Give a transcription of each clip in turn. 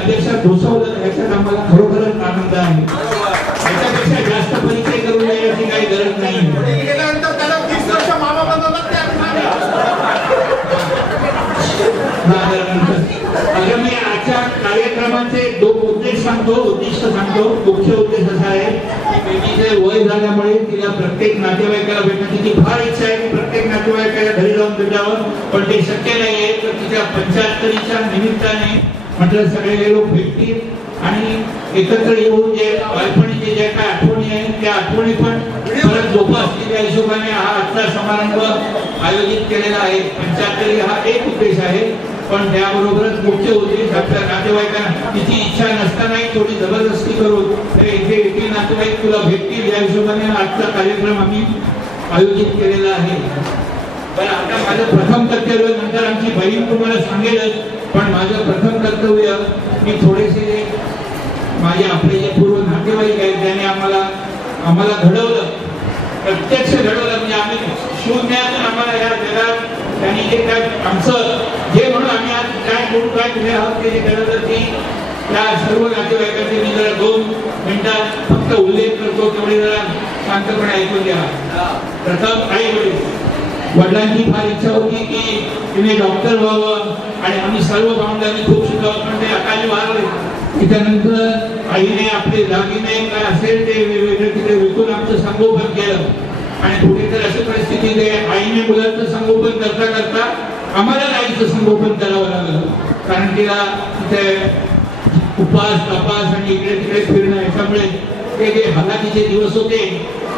अध्यक्षात घुसवलं याच्यात आम्हाला खरोखरच आनंद आहे. याच्यापेक्षा जास्त परिचय करून द्यायची काही गरज नाही. आगामी आजच्या कार्यक्रमाचे उद्दिष्ट सांगतो. मुख्य उद्देश असा आहे की बेबीचे वय झाल्यामुळे तिला प्रत्येक नातेवाईकाला भेटण्याची ती फार इच्छा आहे की प्रत्येक नातेवाईकाला घरी जाऊन भेटावं, पण ते शक्य नाहीये. तर तिच्या 75च्या निमित्ताने म्हटलं सगळे लोक भेटतील आणि एकत्र येऊन जे बालपणीचे ज्या काय आठवणी आहेत त्या आठवणी पण परत जोपासण्याच्या हिशोबाने हा आजचा समारंभ आयोजित केलेला आहे. 75 हा एक उद्देश आहे, पण त्याबरोबरच मुख्य उद्देश आपल्या नातेवाईकांना तिची इच्छा नसतानाही थोडी जबरदस्ती करून इथे नातेवाईक तुला भेटतील या हिशोबाने आजचा कार्यक्रम आम्ही आयोजित केलेला आहे. पण आता माझं प्रथम कर्तव्य, नंतर आमची बहीण तुम्हाला सांगेलच, पण माझं प्रथम कर्तव्य मी थोडेसे माझे आपले जे पूर्व नातेवाईक आहेत ज्यांनी आम्हाला घडवलं, प्रत्यक्ष घडवलं. म्हणजे आम्ही शून्यातून आम्हाला या जगात त्यांनी जे काय आमचं जे म्हणून आम्ही आज काय करू काय केले आहोत ते घडवलं, ती त्या सर्व नातेवाईकांचे मी जरा 2 मिनिटात फक्त उल्लेख करतो, तेवढे जरा शांतपणे ऐकून घ्या. प्रथम आई वडिलांची फार इच्छा होती की तिने डॉक्टर व्हावं आणि आम्ही सर्व भावंडांनी खूप शिकावं, पण ते अकाली वारले. त्यानंतर आईने आपले दागिने काय असेल ते वेगवेगळे तिथे विकून आमचं संगोपन केलं आणि पुढे तर अशी परिस्थिती आईने मुलांचं संगोपन करता करता आम्हाला आईचं संगोपन करावं लागलं, कारण तिला तिथे उपास तपास आणि इकडे तिकडे फिरणं याच्यामुळे ते जे हालाकीचे दिवस होते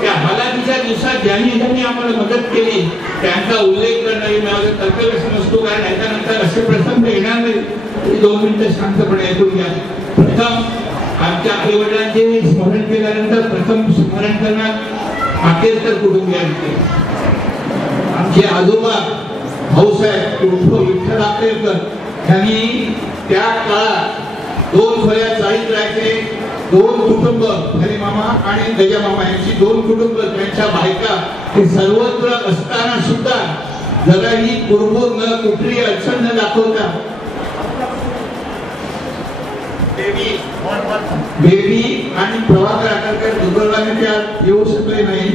त्या हालाकीच्या दिवसात ज्यांनी आम्हाला मदत केली त्यांचा उल्लेख करणं हे माझं कर्तव्य समजतो, कारण याच्यानंतर असे प्रसंग येणार नाही. 2 मिनिटं शांतपणे ऐकून घ्या. प्रथम आमच्या आई वडिलांचे स्मरण केल्यानंतर प्रथम स्मरण करणार आकेरकर कुटुंबियांचे. आमचे आजोबा भाऊसाहेब विठ्ठल आकेरकर यांनी त्या काळात 2 खोल्या चाळीत राहायचे. 2 कुटुंब हरी मामा आणि गजा मामा यांची 2 कुटुंब, त्यांच्या बायका हे सर्वत्र असताना सुद्धा जगाही कुरबुर न कुठली अडचण न दाखवता बेबी आणि प्रभाकर आटकर दुर्दैवाने त्या येऊ शकले नाही.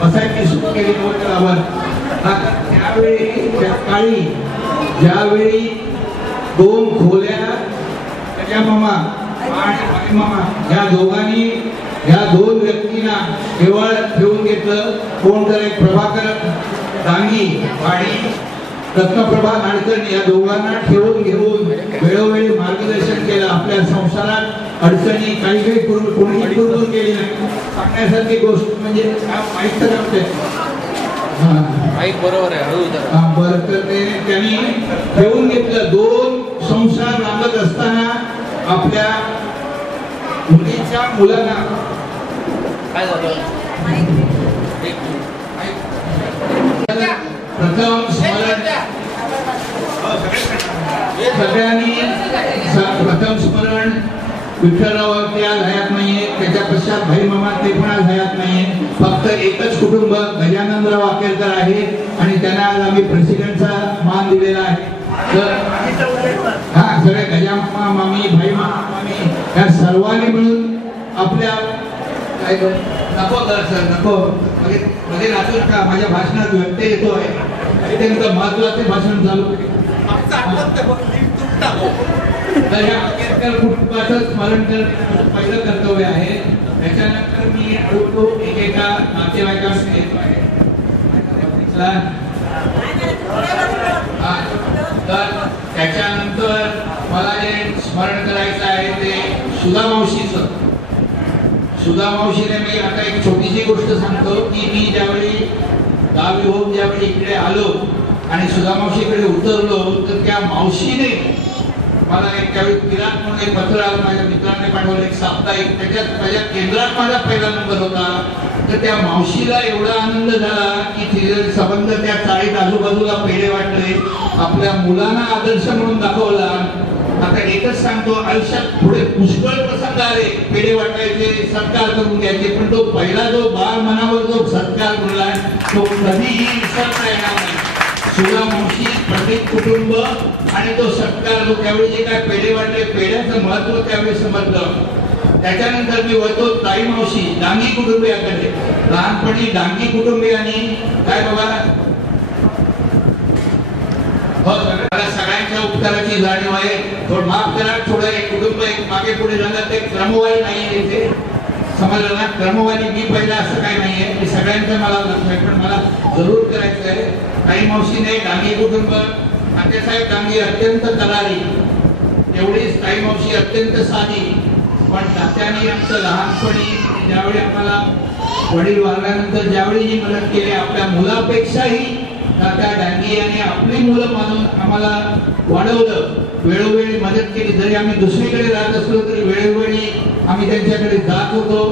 बसायची सुरू केली त्यावेळी ज्यावेळी 2 खोल्या गजा मामा आणि हरी मामा या दोघांनी या 2 व्यक्तींना केवळ ठेवून घेतलं. कोण तर एक प्रभाकर डांगी आणि रत्नप्रभा नाडकर्णी या दोघांना ठेवून घेऊन वेळोवेळी मार्गदर्शन केलं. आपल्या संसारात अडचणी काही कोणी कुरबुर केली नाही. सांगण्यासारखी गोष्ट म्हणजे माहीत तर बरोबर आहे. बरं, तर त्यांनी ठेवून घेतलं. 2 संसार रांगत असताना आपल्या मुलीच्या मुलांना काय झालं प्रथम स्मरण सगळ्यांनी प्रथम स्मरण विठ्ठलराव ते आज हयात नाहीये, त्याच्या पश्चात भाई मामा ते पण आज हयात नाहीये. फक्त एकच कुटुंब गजाननराव आकेरकर आहे आणि त्यांना आज आम्ही प्रेसिडेंटचा मान दिलेला आहे. तर हा सगळे गजामामा मामी भाई मामा मामी या सर्वांनी मिळून आपल्या नको नको मध्ये नाचू नका. माझ्या भाषणात व्यत्यय येतो आहे. त्यांचं महत्वाचे भाषण चालू तर या आकेरकर कुटुंबाचं स्मरण करणं पहिलं कर्तव्य आहे. त्याच्यानंतर मी हळूहळू एकेका नातेवाईकांकडे येतो आहे. तर त्याच्यानंतर मला जे स्मरण करायचं आहे ते सुधा मावशीचं. सुधा मावशीने मी आता एक छोटीशी गोष्ट सांगतो की मी ज्यावेळी गावी होऊन ज्यावेळी इकडे आलो आणि सुधा मावशीकडे उतरलो तर त्या मावशीने मला एक त्यावेळी किरात म्हणून एक पत्र आलं माझ्या मित्रांनी पाठवलं, एक साप्ताहिक. त्याच्यात माझ्या केंद्रात माझा पहिला नंबर होता. तर त्या मावशीला एवढा आनंद झाला की तिचे संबंध त्या चाळीत आजूबाजूला पेढे वाटले, आपल्या मुलांना आदर्श म्हणून दाखवला आता एकच सांगतो, आयुष्यात पुढे पुष्कळ प्रसंग आले, पेढे वाटायचे, सत्कार करून घ्यायचे, पण तो पहिला जो बाळ मनावर जो सत्कार बोललाय तो कधीही विसरता येणार नाही. सुला मावशी, प्रत्येक कुटुंब आणि तो सत्कार जो त्यावेळी जे काय पेढे वाटले, पेढ्याचं महत्व त्यावेळी समजलं. त्याच्यानंतर मी वळतो ताई मावशी, डांगी कुटुंबियाकडे. लहानपणी डांगी कुटुंबियांनी काय बाबा मला सगळ्यांच्या उपकाराची जाणीव आहे, थोडं माफ करा, थोडं एक कुटुंब एक मागे पुढे झालं ते क्रमवारी नाहीये इथे, समजलं ना? क्रमवारी मी पहिला असं काही नाहीये, हे सगळ्यांचं मला लक्ष आहे, पण मला जरूर करायचं आहे. ताई मावशीने डांगी कुटुंब, तात्यासाहेब डांगी अत्यंत तलारी, एवढीच ताई मावशी अत्यंत साधी, पण तात्याने आमचं लहानपणी ज्यावेळी आम्हाला वडील वारल्यानंतर ज्यावेळी जी मदत केली, आपल्या मुलापेक्षाही तात्या डांगी यांनी आपली मुलं मानून आम्हाला वाढवलं, वेळोवेळी मदत केली. जरी आम्ही दुसरीकडे राहत असलो तरी वेळोवेळी आम्ही त्यांच्याकडे जात होतो.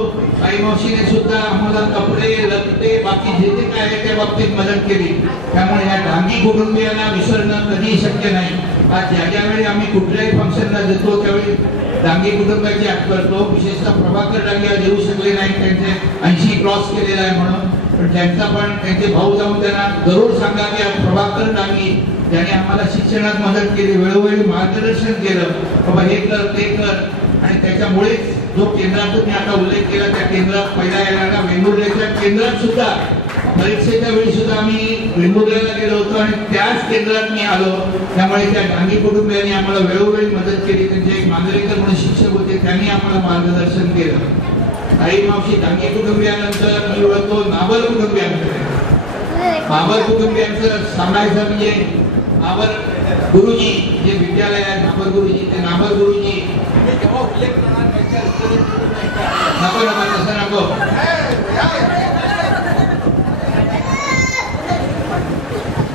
ताई मावशीने सुद्धा आम्हाला कपडे, लत्ते, बाकी जे जे काय आहे त्या बाबतीत मदत केली. त्यामुळे या डांगी कुटुंबियांना विसरणं कधीही शक्य नाही. आज ज्या वेळी आम्ही कुठल्याही फंक्शनला जातो त्यावेळी डांगी कुटुंबाची आठ करतो. विशेषतः प्रभाकर डांगे आज येऊ शकले नाही, त्यांचे 80 क्रॉस केलेला आहे म्हणून, पण त्यांचा पण त्यांचे भाऊ जाऊन त्यांना जरूर सांगा की प्रभाकर डांगी ज्याने आम्हाला शिक्षणात मदत केली, वेळोवेळी मार्गदर्शन केलं, बाबा हे कर ते कर. आणि त्याच्यामुळेच जो केंद्रात मी आता उल्लेख केला, त्या केंद्रात पहिला येणारा वेंगुर्ल्याच्या केंद्रात सुद्धा परीक्षेच्या वेळी सुद्धा आम्ही वेंगुर्ल्याला गेलो होतो आणि त्याच केंद्रात मी आलो. त्यामुळे त्या डांगी कुटुंबियांनी आम्हाला वेळोवेळी मदत केली. त्यांचे एक मांजरेकर म्हणून शिक्षक होते, त्यांनी आम्हाला मार्गदर्शन केलं. ताई मावशी डांगी कुटुंबियानंतर मी वळतो नाबर कुटुंबियांकडे. नाबर कुटुंबियांचं सांगायचं म्हणजे नाबर गुरुजी जे विद्यालय आहे, नाबर गुरुजी, ते नाबर गुरुजी नको नको तसं नको.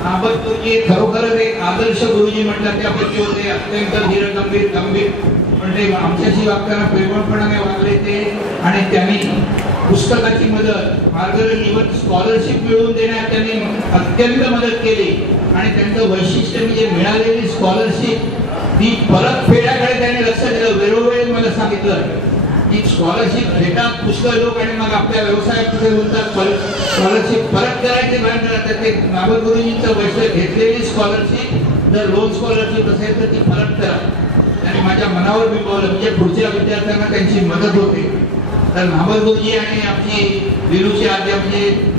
नाबर गुरुजी खरोखरच एक आदर्श गुरुजी म्हणतात त्यापैकी होते. अत्यंत धीरगंभीर गंभीर, म्हणजे आमच्याशी वागताना प्रेमळपणाने वागले ते. आणि त्यांनी पुस्तकाची मदत, मार्गदर्शन, स्कॉलरशिप मिळवून देण्यात त्यांनी अत्यंत मदत केली. आणि त्यांचं वैशिष्ट्य म्हणजे मिळालेली स्कॉलरशिप ती परत फेड्याकडे त्यांनी लक्ष दिलं. वेळोवेळी मला सांगितलं की स्कॉलरशिप भेटतात पुष्कळ लोक आणि मग आपल्या व्यवसायात कुठे बोलतात स्कॉलरशिप परत करायचे भान करतात. ते नाबर गुरुजींचं वैशिष्ट्य, घेतलेली स्कॉलरशिप जर लोन स्कॉलरशिप असेल तर ती परत करा. त्यांनी माझ्या मनावर बिंबवलं, म्हणजे पुढच्या विद्यार्थ्यांना त्यांची मदत होते. तर नाबर गुरुजी आणि आमची विरूची आद्या म्हणजे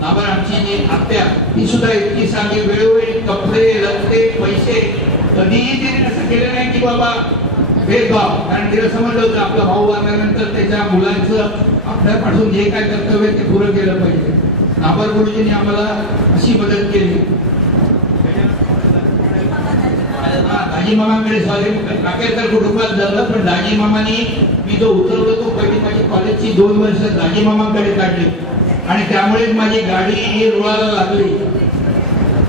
नाबर आमची जी आत्या, ती सुद्धा इतकी चांगली, वेळोवेळी कपडे, लत्ते, पैसे कधीही तिने असं केलं नाही की बाबा भेदभाव. कारण तिला समजलं होतं आपला भाऊ वारल्यानंतर त्याच्या मुलांचं आपल्यापासून जे काय कर्तव्य ते पुरं केलं पाहिजे. नाबर गुरुजींनी आम्हाला अशी मदत केली. दाजी मामाकडे सॉरी काकेकर कुटुंबात झालं, पण दाजी मामानी मी जो उतरलो तो पहिली माझी कॉलेजची 2 वर्ष दाजी मामाकडे काढली. आणि त्यामुळेच माझी गाडी ही रुळाला लागली.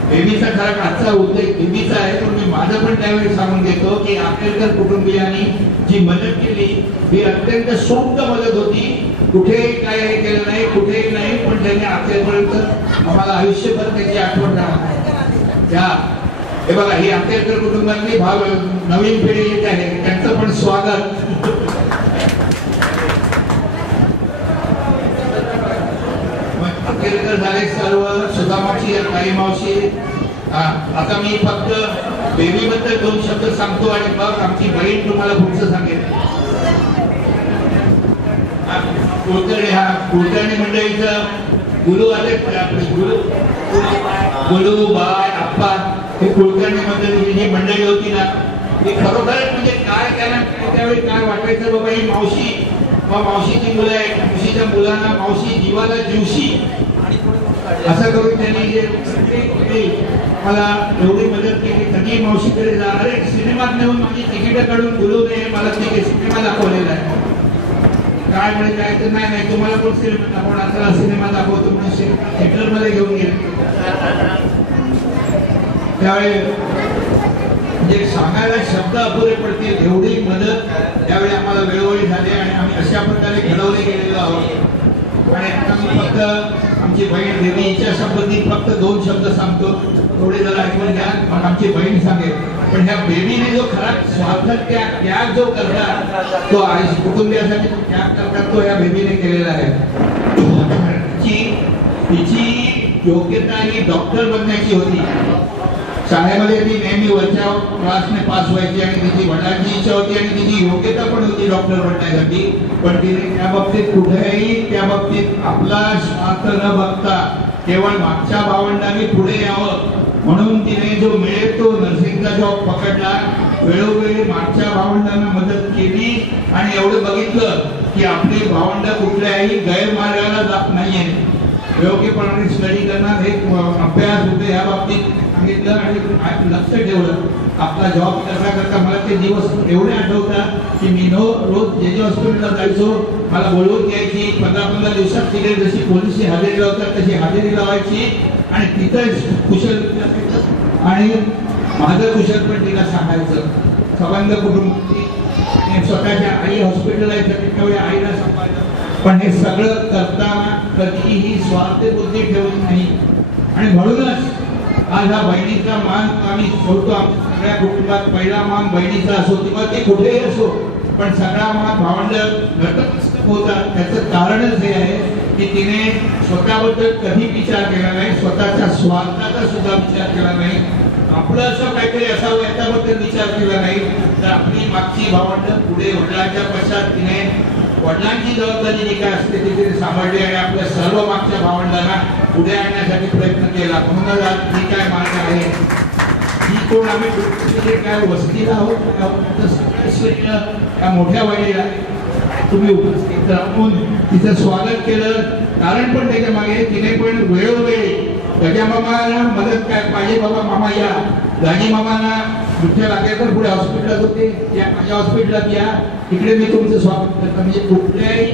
बेबीचा खरा आजचा उद्देश बेबीचा आहे, पण मी माझं पण त्यावेळी सांगून देतो की आकेरकर कुटुंबियांनी जी मदत केली ही अत्यंत सूक्त मदत होती. कुठेही काय केलं नाही, कुठेही नाही, पण त्यांनी आकेरपर्यंत आम्हाला आयुष्यभर त्याची आठवण राहणार. हे बघा, ही आकेरकर कुटुंबातली भाव नवीन पिढी येत आहे, त्यांचं पण स्वागत. आकेरकर झाले सर्व, सुधा मावशी, ताई मावशी. आता मी फक्त बेबी बद्दल 2 शब्द सांगतो आणि मग आमची बहीण तुम्हाला पुढचं सांगेल. कुलकर्णी मंडळीचं गुरु आले, गुरु बाय आप्पा, हे कुलकर्णी मंडळी जी मंडळी होती ना, ती खरोखरच म्हणजे काय त्यांना त्यावेळी काय वाटायचं, बाबा ही मावशी, मावशीची मुलं आहेत, मावशीच्या मुलांना मावशी जीवाला जीवशी, असं करून त्यांनी मला एवढी मदत केली. कधी मावशीकडे जा, अरे सिनेमात नेऊन माझी तिकीट काढून बोलू नये, मला तिकीट सिनेमा दाखवलेला आहे. काय म्हणजे काय तर नाही, तुम्हाला पण सिनेमा दाखवणार, आता सिनेमा दाखवतो म्हणून थिएटर मध्ये घेऊन गेले. त्यावेळी म्हणजे सांगायला शब्द अपुरे पडतील एवढी मदत त्यावेळी आम्हाला वेळोवेळी झाली आणि आम्ही अशा प्रकारे घडवले गेलेलो आहोत. आणि आता मी फक्त आमची बहीण देवी हिच्या संबंधित फक्त 2 शब्द सांगतो, थोडे जरा ऐकून घ्या, मग आमची बहीण सांगेल. पण ह्या बेबीने जो खरा स्वार्थ त्याग जो करता तो कुटुंबियासाठी त्याग करतात तो या बेबीने केलेला आहे. तिची योग्यता ही डॉक्टर बनण्याची होती. शाळेमध्ये ती नेहमी वरच्या क्लासने पास व्हायची आणि तिची वडिलांची इच्छा होती आणि तिची योग्यता पण होती डॉक्टर बनण्यासाठी. पण तिने त्या बाबतीत कुठेही त्या बाबतीत आपला स्वार्थ न बघता केवळ मागच्या भावंडांनी पुढे यावं म्हणून तिने जो मिळेल तो नर्सिंगचा जॉब पकडला. वेळोवेळी मागच्या भावंडांना मदत केली आणि एवढं बघितलं की आपले भावंड कुठल्याही गैरमार्गाला जात नाहीये. योग्यपणाने स्टडी करणार हे अभ्यास होते या बाबतीत सांगितलं आणि लक्ष ठेवलं. आपला जॉब करता करता मला ते दिवस एवढे आठवतात की मी रोज जे हॉस्पिटलला जायचो मला बोलवून घ्यायची. 15-15 दिवसात तिकडे जशी पोलिसची हजेरी लावतात तशी हजेरी लावायची आणि तिथंच कुशल आणि माझं कुशल पण तिला सांगायचं. संबंध कुटुंबाची आणि स्वतःच्या आई हॉस्पिटलला येतात त्यावेळी आईला सांभाळलं. पण हे सगळं करताना कधीही स्वार्थ बुद्धी ठेवली नाही. आणि म्हणूनच आज हा बहिणीचा मान आम्ही ठेवतो. आमच्या सगळ्या कुटुंबात पहिला मान बहिणीचा असो किंवा ती कुठेही असो पण सगळा मान भावंड घटक होता. त्याचं कारणच हे आहे की तिने स्वतःबद्दल कधी विचार केला नाही, स्वतःच्या स्वार्थाचा सुद्धा विचार केला नाही, आपलं असं काहीतरी असावं याच्याबद्दल विचार केला नाही. तर आपली मागची भावंड पुढे वडिलांच्या पश्चात तिने वडिलांची जबाबदारी जी काय असते ती तिने सांभाळली आणि आपल्या सर्व मागच्या भावंडांना पुढे आणण्यासाठी प्रयत्न केला. म्हणूनच आज जी काय मार्ग आहे ही कोण आम्ही काय वस्तीला आहोत त्या मोठ्या वडीला तुम्ही उपस्थित राहून तिचं स्वागत केलं. कारण पण त्याच्या मागे तिने पण वेळोवेळी गजा मामाला मदत काय पाहिजे बाबा मामा या, गाजी मामाला विठ्ठल आकेकर पुढे हॉस्पिटलात होते या माझ्या हॉस्पिटलात या, इकडे मी तुमचं स्वागत करतो. म्हणजे कुठल्याही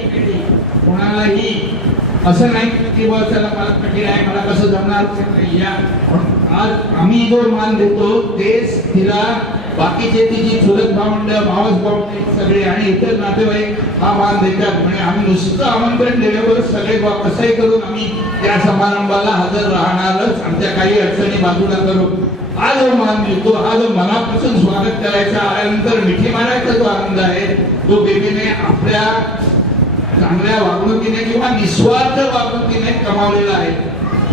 कोणालाही असं नाही की बा चला मला कठीण आहे मला कसं जमणार या. आज आम्ही जो मान देतो तेच तिला बाकीचे तिची चुलत भावंड मावस भावंड सगळे आणि इतर नातेवाईक हा मान देतात. म्हणजे आम्ही नुसतं आमंत्रण दिल्यावर सगळे कसंही करून आम्ही त्या समारंभाला हजर राहणारच. आमच्या काही अडचणी बाजूला करून हा जो मान मिळतो हा जो मनापासून स्वागत करायचा आल्यानंतर मिठी मारायचा जो आनंद आहे तो बेबीने आपल्या चांगल्या वागणुकीने किंवा निस्वार्थ वागणुकीने कमावलेला आहे.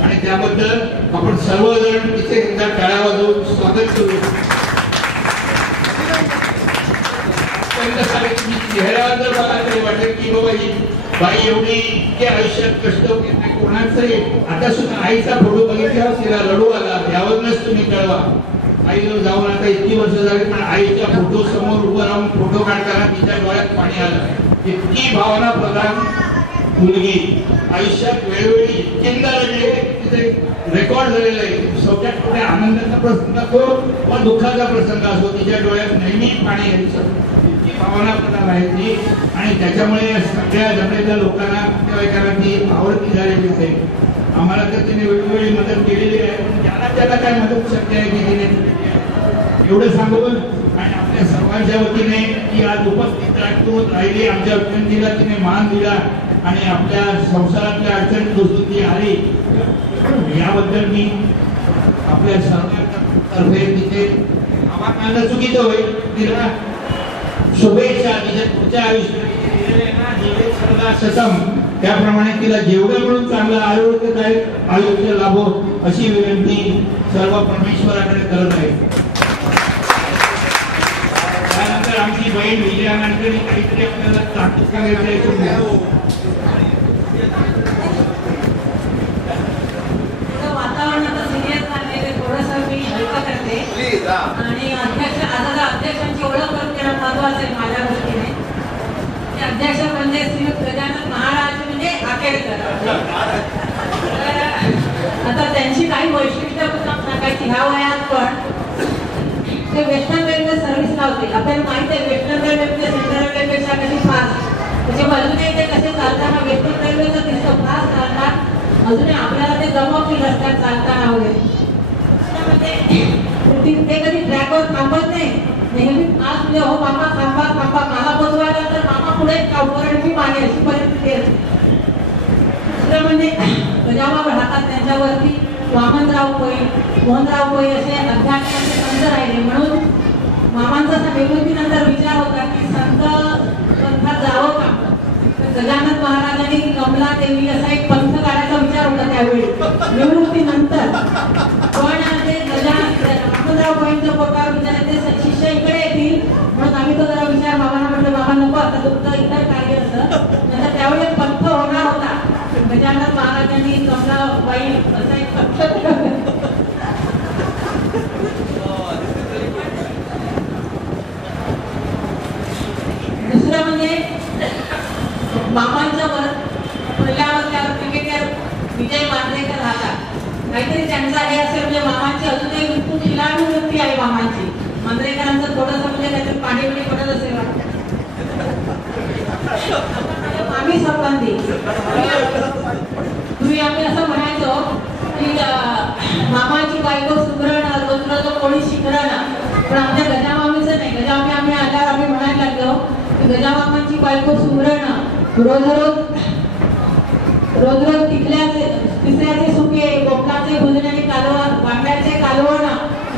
आणि त्याबद्दल आपण सर्वजण तिथे एकदा टाळ्या वाजवून स्वागत करू. चेहऱ्यावर जर बघा तरी वाटेल की बाबा ही बाई एवढी इतके आयुष्यात कष्ट कोणाचंही. आता सुद्धा आईचा फोटो बघितल्यावर तिला रडू आला. यावरूनच तुम्ही कळवा आईजवळ जाऊन आता इतकी वर्ष झाली पण आईच्या फोटो समोर उभं राहून फोटो काढताना तिच्या डोळ्यात पाणी आलं. इतकी भावना प्रधान मुलगी आयुष्यात वेळोवेळी इतकेंदा रडले तिथे रेकॉर्ड झालेलं आहे. सगळ्यात पुढे आनंदाचा प्रसंग असो व दुःखाचा प्रसंग असो तिच्या डोळ्यात नेहमी पाणी यायचं. इतकी भावना प्रधान आहे ती आणि त्याच्यामुळे सगळ्या जमलेल्या लोकांना नातेवाईकांना ती आवडती झालेली आहे. आम्हाला तर तिने वेळोवेळी मदत केलेली आहे. ज्याला त्याला काय मदत शक्य आहे की तिने एवढं सांगून आणि आपल्या सर्वांच्या वतीने ती आज उपस्थित राहिली. आमच्या विनंतीला तिने मान दिला आणि आपल्या संसारातल्या अडचणी दुसून ती आली याबद्दल मी आपल्या सर्वांतर्फे तिथे आम्हाला चुकीचं होईल तिला शुभेच्छा. तिच्या पुढच्या आयुष्यात सतम त्याप्रमाणे तिला जेवढं म्हणून चांगलं आरोग्यदायक आयुष्य लाभो अशी विनंती सर्व परमेश्वराकडे करत आहे. त्यानंतर आमची बहीण विजयानंतर काहीतरी आपल्याला ताकद सांगायचं वातावरण आता सिरियस झालेलं थोडंसं मी हलका करते आणि अध्यक्षांची ओळख करून देणं महत्वाचं आहे माझ्या दृष्टीने. अध्यक्ष म्हणजे श्री गजानन महाराज म्हणजे आकेडकर. आता त्यांची काही वैशिष्ट्य सांगायची ह्या वयात पण ते वेस्टर्न रेल्वे सर्व्हिस लावते. आपल्याला माहिती आहे वेस्टर्न रेल्वे सेंट्रल रेल्वेपेक्षा कशी फास्ट त्याच्या बाजूने ते कसे चालताना वेस्टर्न रेल्वेचं दिसतं फास्ट चालतात. अजूनही आपल्याला ते जमवतील रस्त्यात चालताना वगैरे ते कधी ट्रॅकवर थांबत नाही. नेहमी आज म्हणजे हो मामा थांबा थांबा मला पोचवायला तर मामा पुढे काउंटर मी मागे अशी परिस्थिती असते. दुसरं म्हणजे गजामावर हातात त्यांच्यावरती वामनराव पै, मोहनराव पै असे अध्यात्माचे संत राहिले. म्हणून मामांचा निवृत्तीनंतर विचार होता की संत पंथात जावं का. गजानन महाराजांनी कमला देवी असा एक पंथ काढायचा विचार होता त्यावेळी निवृत्तीनंतर. पण ते वामनराव पैंच्या पोटावर विचार ते शिष्य इकडे येतील म्हणून आम्ही तो जरा विचार मामांना म्हटलं मामा नको आता तुमचं इतर कार्य असं. नंतर त्यावेळी एक पंथ होणार होता. गजानन महाराजांनी कमलाबाई असा एक पंथ. दुसरं म्हणजे मामांच्या पहिल्यावर क्रिकेटर विजय मांजरेकर राहतात. काहीतरी त्यांचा हे असेल म्हणजे मामांची अजून एक खूप खिलाडू वृत्ती आहे मामांची. मांजरेकरांचं थोडंसं म्हणजे काहीतरी पाणी बिणी पडत असेल मामी संबंधी तुम्ही आम्ही असं म्हणायचो की मामाची बायको सुगरण रोज कोणी शिकरण. पण आमच्या गजामामीचं नाही. गजामामी आम्ही आल्यावर आम्ही म्हणायला लागलो की गजामामांची बायको सुगरण रोज रोज तिसऱ्याचे सुके बोकडाचे भुजण्याचे कालवण वांग्याचे कालवण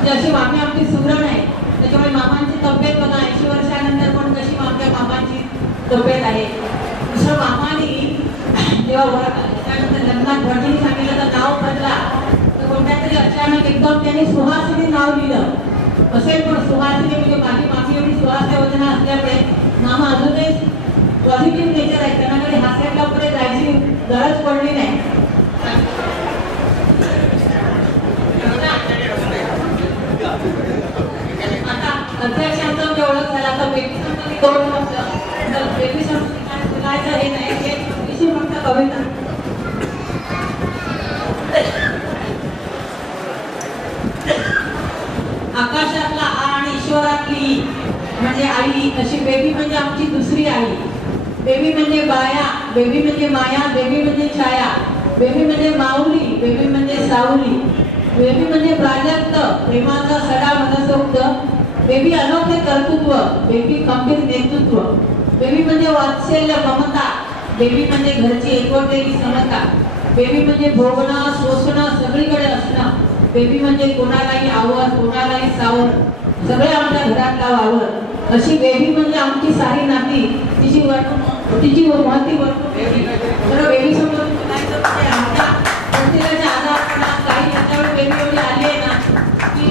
जशी मामी आमची सुगरण आहे. त्याच्यामुळे मामांची तब्येत बघा 80 वर्षानंतर पण कशी आमच्या मामांची तब्येत आहे. दुसरं मामानी जेव्हा त्यानंतर लग्नात वडिलांनी सांगितलं तर नाव बदला तर कोणत्या तरी अचानक एकदम त्यांनी सुहासिनी नाव लिहिलं असेल. पण सुहासिनी म्हणजे माझी मामी एवढी सुहास्य वजना असल्यामुळे मामा अजूनही पॉझिटिव्ह नेचर आहे. त्यांना कधी हास्याला पुढे जायची गरज पडली नाही. आता अध्यक्षांचं म्हणजे ओळख झाला तर बेबी संस्कृती 2 वर्ष तर बेबी संस्कृती काय बोलायचं हे नाही हे थोडीशी फक्त कविता. आकाशातला आ आणि ईश्वरातली म्हणजे आई अशी बेबी म्हणजे आमची दुसरी आई. बेबी म्हणजे बाया, बेबी म्हणजे माया, बेबी म्हणजे छाया, बेबी म्हणजे माऊली, बेबी म्हणजे सावली, बेबी म्हणजे प्राजक्त प्रेमाचा सडा मनसोक्त, बेबी अनोखे कर्तृत्व, बेबी खंबीर नेतृत्व, बेबी म्हणजे वात्सल्य ममता, बेबी म्हणजे घरची एकवटलेली समता, बेबी म्हणजे भोगणं शोषणं सगळीकडे असणं, बेबी म्हणजे कोणालाही आवड कोणालाही सावड सगळे आमच्या घरातला वावर. अशी बेबी म्हणजे आमची सारी नाती तिची महती भरपूर बेबी. तर बेबी समोर बोलायचं म्हणजे आमच्या प्रत्येकाच्या आजारपणात काही याच्यावर बेबी एवढी आली आहे ना की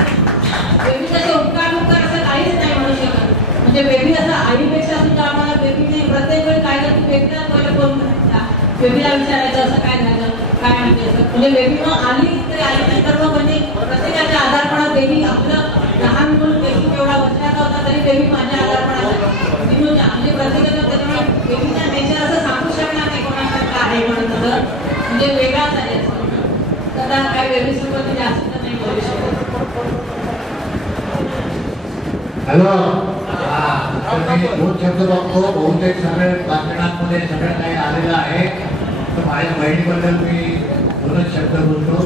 बेबीचा उपकार असं काहीच नाही म्हणू शकत. म्हणजे बेबी असं आईपेक्षा सुद्धा आम्हाला बेबीने प्रत्येक वेळी काय करतो बेबीला पहिले फोन करायचा बेबीला विचारायचं असं काय झालं काय म्हणते असं. म्हणजे बेबी मग आली तरी आल्यानंतर मग म्हणजे प्रत्येकाच्या आजारपणात बेबी आपलं लहान मूल बेबी केवढा वर्षाचा होता तरी बेबी माझ्या आजारपणात म्हणजे प्रत्येकाच्या त्याच्यामुळे बेबीचा नेचर असं सांगू शकणार नाही कोणासारखं आहे म्हणून तसं म्हणजे वेगळाच आहे. तर काय बेबी सोबत जास्त नाही बोलू शकत. हॅलो मी 2 शब्द बघतो बहुतेक सगळे भाषणांमध्ये सगळं काही आलेलं आहे. तर माझ्या बहिणीबद्दल मी 2च शब्द बोलतो.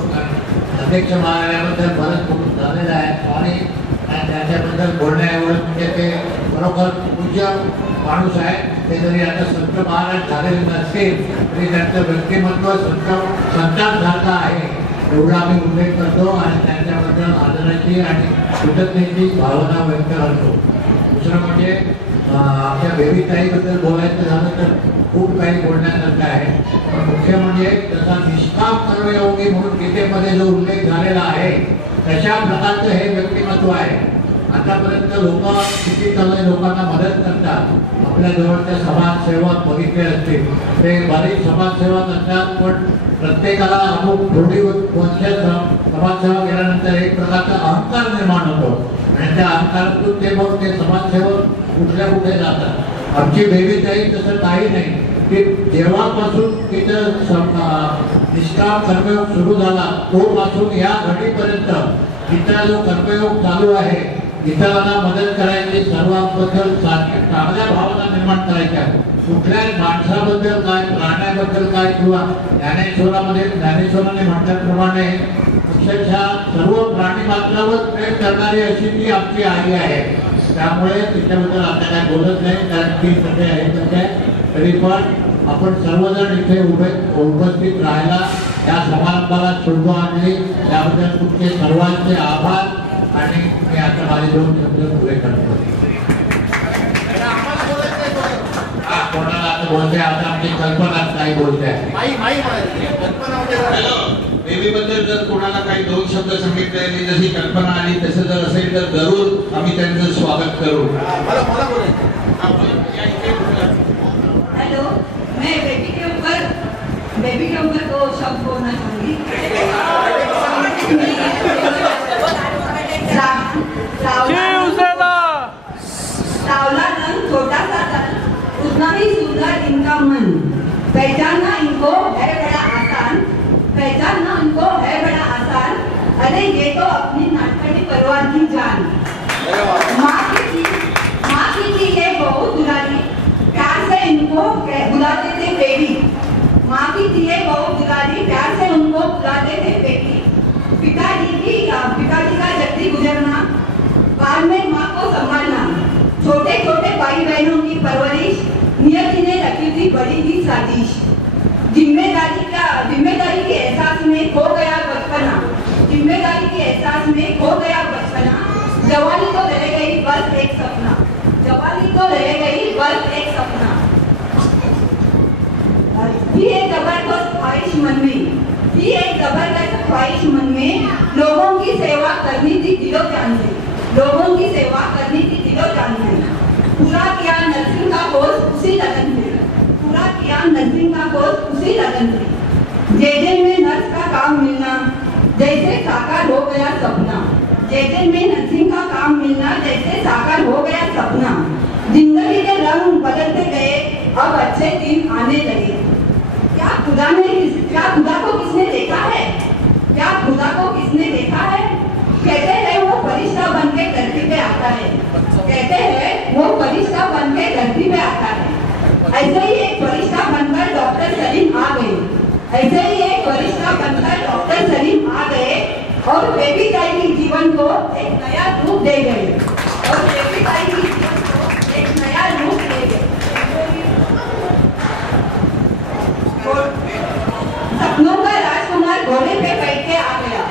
अध्यक्ष महाराजांबद्दल बरंच झालेलं आहे आणि त्याच्याबद्दल बोलण्याएवढं म्हणजे ते बरोबर पूज्य माणूस आहे. ते जरी आता संत महाराज झालेले नसतील तरी त्यांचं व्यक्तिमत्व संतांसारखं आहे एवढा आम्ही उल्लेख करतो आणि त्यांच्याबद्दल आदराची आणि कृतज्ञतेची भावना व्यक्त करतो. दुसरं म्हणजे आमच्या बेबीताईबद्दल बोलायचं झालं तर खूप काही बोलण्यासारखं आहे. पण मुख्य म्हणजे तसा निष्काम कर्मयोगी म्हणून गीतेमध्ये जो उल्लेख झालेला आहे तशा प्रकारचं हे व्यक्तिमत्व आहे. आतापर्यंत लोक कितीतरी लोकांना मदत करतात. आपल्या जवळच्या समाजसेवक बघितले असतील ते बरेच समाजसेवक असतात पण प्रत्येकाला अमुक थोडी वर्ष समाजसेवा केल्यानंतर एक प्रकारचा अहंकार निर्माण होतो आणि त्या अहंकारातून ते मग ते समाजसेवक कुठे जातात. आमची बेबीताई तसं काही नाही की जेव्हापासून तिथं निष्काम कर्मयोग सुरू झाला तोपासून या घडीपर्यंत तिथला जो कर्मयोग चालू आहे इतरांना मदत करायची सर्वांबद्दल चांगल्या भावना निर्माण करायच्या. कुठल्याच माणसाबद्दल काय प्राण्याबद्दल काय किंवा ज्ञानेश्वराने म्हटल्याप्रमाणे अक्षरशः सर्व प्राणी मात्रावर प्रेम करणारी अशी ती आमची आई आहे. त्यामुळे तिच्याबद्दल आता काय बोलत नाही कारण ती सगळे आहे तरी पण आपण सर्वजण इथे उपस्थित राहायला या समारंभाला शोभा आणली त्याबद्दल तुमचे सर्वांचे आभार आणि मी आता माझे 2 शब्द पुरे करतो. कोणाला आता बोलते आता आमची कल्पना काही बोलते बेबी बद्दल जर कोणाला काही 2 शब्द सांगितले आणि जशी कल्पना आली तसं जर असेल तर जरूर आम्ही त्यांचं स्वागत करू. हेलो, मैं बेबी के ऊपर 2 शब्द बोलना चाहूंगी. सावला रंग छोटा सा तन, उतना ही सुंदर इनका मन. पहचानना इनको है बड़ा आसान, पहचानना इनको है बड़ा आसान. अरे ये तो अपनी नाटकड़ी परिवार की जान. माँ की थी ये बहुत दुलारी, प्यार से इनको बुलाते थे बेबी. माँ की थी ये बहुत दुलारी, प्यार से उनको बुलाते थे बेबी. पिताजी का जल्दी गुजरना, बाद में माँ को संभालना, छोटे छोटे भाई बहनों की परवरिश, नियति ने रखी थी बड़ी ही साजिश. जिम्मेदारी के एहसास में खो गया बचपना, जिम्मेदारी के एहसास में खो गया बचपना. जवानी तो रह गई बस एक सपना, जवानी तो रह गई बस एक सपना. थी एक जबरदस्त ख्वाहिश मन में, थी एक जबरदस्त ख्वाहिश मन में, लोगों की सेवा करनी थी दिलो जान से, लोगों की सेवा करनी थी दिलो जान से. पूरा किया नर्सिंग का कोर्स उसी लगन से, पूरा किया नर्सिंग का कोर्स उसी लगन से. जेजे में नर्स का काम मिलना जैसे साकार हो गया सपना, जेजे में नर्सिंग का काम मिलना जैसे साकार हो गया सपना. जिंदगी के रंग बदलते गए, अब अच्छे दिन आने लगे. क्या खुदा को किसने देखा है, क्या खुदा को किसने देखा है. कहते हैं वो फरिश्ता बन के धरती पे आता है, कहते हैं वो फरिश्ता बन के धरती पे आता है. ऐसे ही एक फरिश्ता बनकर डॉक्टर सलीम आ गए, ऐसे ही एक फरिश्ता बनकर डॉक्टर सलीम आ गए और बेबी ताई के जीवन को एक नया रूप दे गए, और बेबी ताई के जीवन को एक नया रूप दे गए. सपनों का राजकुमार घोड़े पे बैठ के आ गया,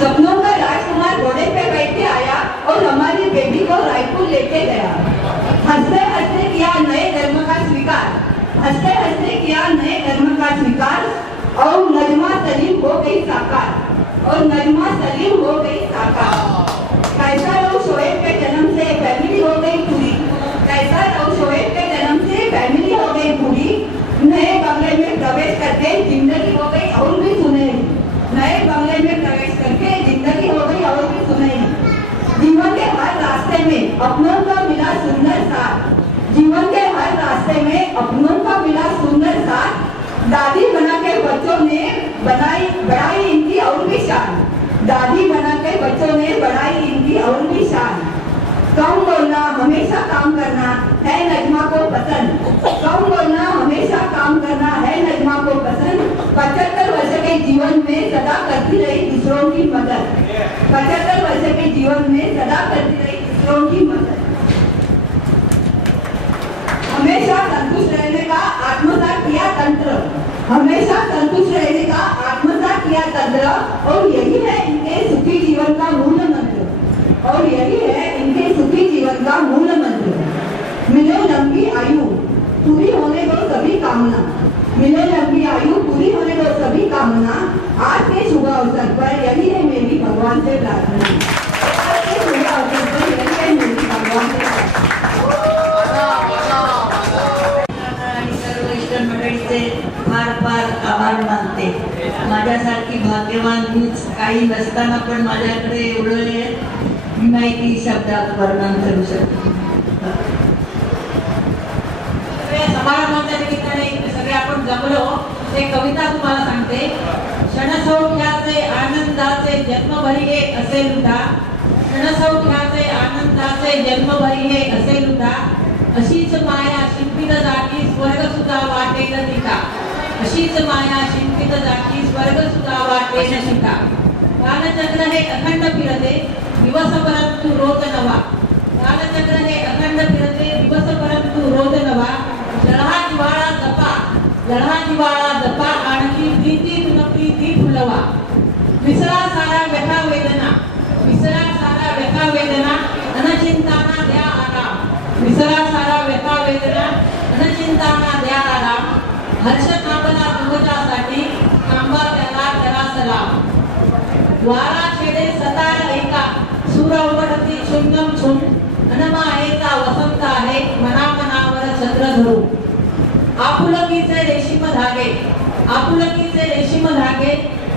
सपनों का राजकुमार घोड़े पे बैठ के आया और हमारी बेबी को रायपुर लेके गया. हंसते हंसते किया नए धर्म का स्वीकार, हंसते हंसते किया नए धर्म का स्वीकार. और नजमा सलीम हो गई साकार, और नजमा सलीम हो गई साकार. कैसा लो शोएब के जन्म से फैमिली हो गई पूरी, कैसा लो शोएब के जन्म से फैमिली हो गई पूरी. नए बंगले में प्रवेश करके जिंदगी हो गई और भी सुनहरी, नए बंगले में प्रवेश करके जिंदगी हो गई और भी सुनहरी. जीवन के हर रास्ते में अपनों का मिला सुंदर साथ, जीवन के हर रास्ते में अपनों का मिला सुंदर साथ. दादी बना के बच्चों ने बढ़ाई इनकी और भी शान, दादी बना के बच्चों ने बढ़ाई इनकी और भी शान. कम बोलना हमेशा काम करना है नजमा को पसंद, कम बोलना हमेशा काम करना है नजमा को पसंद. 75 वर्ष के जीवन में सदा करती रही दूसरों की मदद, 75 वर्ष के जीवन में सदा करती रही दूसरों की मदद. हमेशा संतुष्ट रहने का आत्मसात किया तंत्र, हमेशा संतुष्ट रहने का आत्मसात किया तंत्र. और यही है इनके सुखी जीवन का मूल मंत्र, और यही है इनके सुखी जीवन का मूल मंत्र. मिले लंबी आयु पूरी होने दो सभी कामना, मिले लंबी आयु पूरी होने दो सभी कामना. आज के शुभ अवसर पर यही है मेरी भगवान से प्रार्थना, आज के शुभ अवसर पर यही है मेरी भगवान से प्रार्थना. फार फार आभार मानते. माझ्यासारखी भाग्यवान मीच काही नसताना पण माझ्याकडे एवढं माहिती शब्दात वर्णन करू शकते. समारंभाच्या निमित्ताने सगळे आपण जमलो. एक कविता तुम्हाला सांगते. क्षणसौख्याचे आनंदाचे जन्मभरी हे असे लुटा, क्षणसौख्याचे आनंदाचे जन्मभरी हे असे लुटा. अशीच माया शिंपित जागी स्वर्ग सुद्धा वाटेल तिका, अशीच माया शिंपित जागी स्वर्ग सुद्धा वाटेल तिका. कालचक्र हे अखंड फिरते दिवस परंतु रोज नवा, कालचक्र हे अखंड फिरते दिवस परंतु रोज नवा. लढा जिव्हाळा जपा, लढा जिव्हाळा जपा, आणखी प्रीती तुन प्रीती निश्चिंताना द्या आराम, हर्ष थांबला तुमच्यासाठी, थांबा त्याला सलाम. वारा छेडे सतार ऐका, सूर उघडती शून्यम छुन, अनमायेचा वसंत आहे, मनावर छत्र धरू. आपुलकीचे रेशीम धागे, आपुलकीचे रेशीम धागे,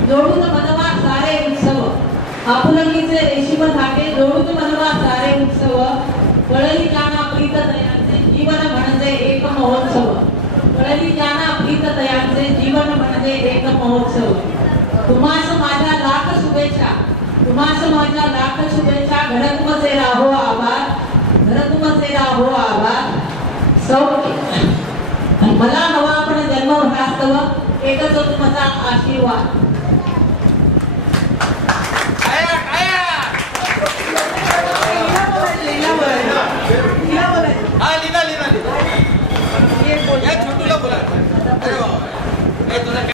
जोडून मनवा सारे उत्सव. आपुलकीचे रेशीम धागे, जोडून मनवा सारे उत्सव. कळली जाना प्रीत दयांचे, जीवन म्हणजे एक महोत्सव. कळली जाना प्रीत दयांचे, जीवन म्हणजे एक महोत्सव. तुम्हास माझ्या लाख शुभेच्छा, तुम्हास माझ्या लाख शुभेच्छा. घर तुमचे राहो आभार, घर तुमचे राहो आभार. मला हवा पण जन्मभरास्तव, एकच तुमचा आशीर्वाद. लीना छोटूला बोला. अरे वा.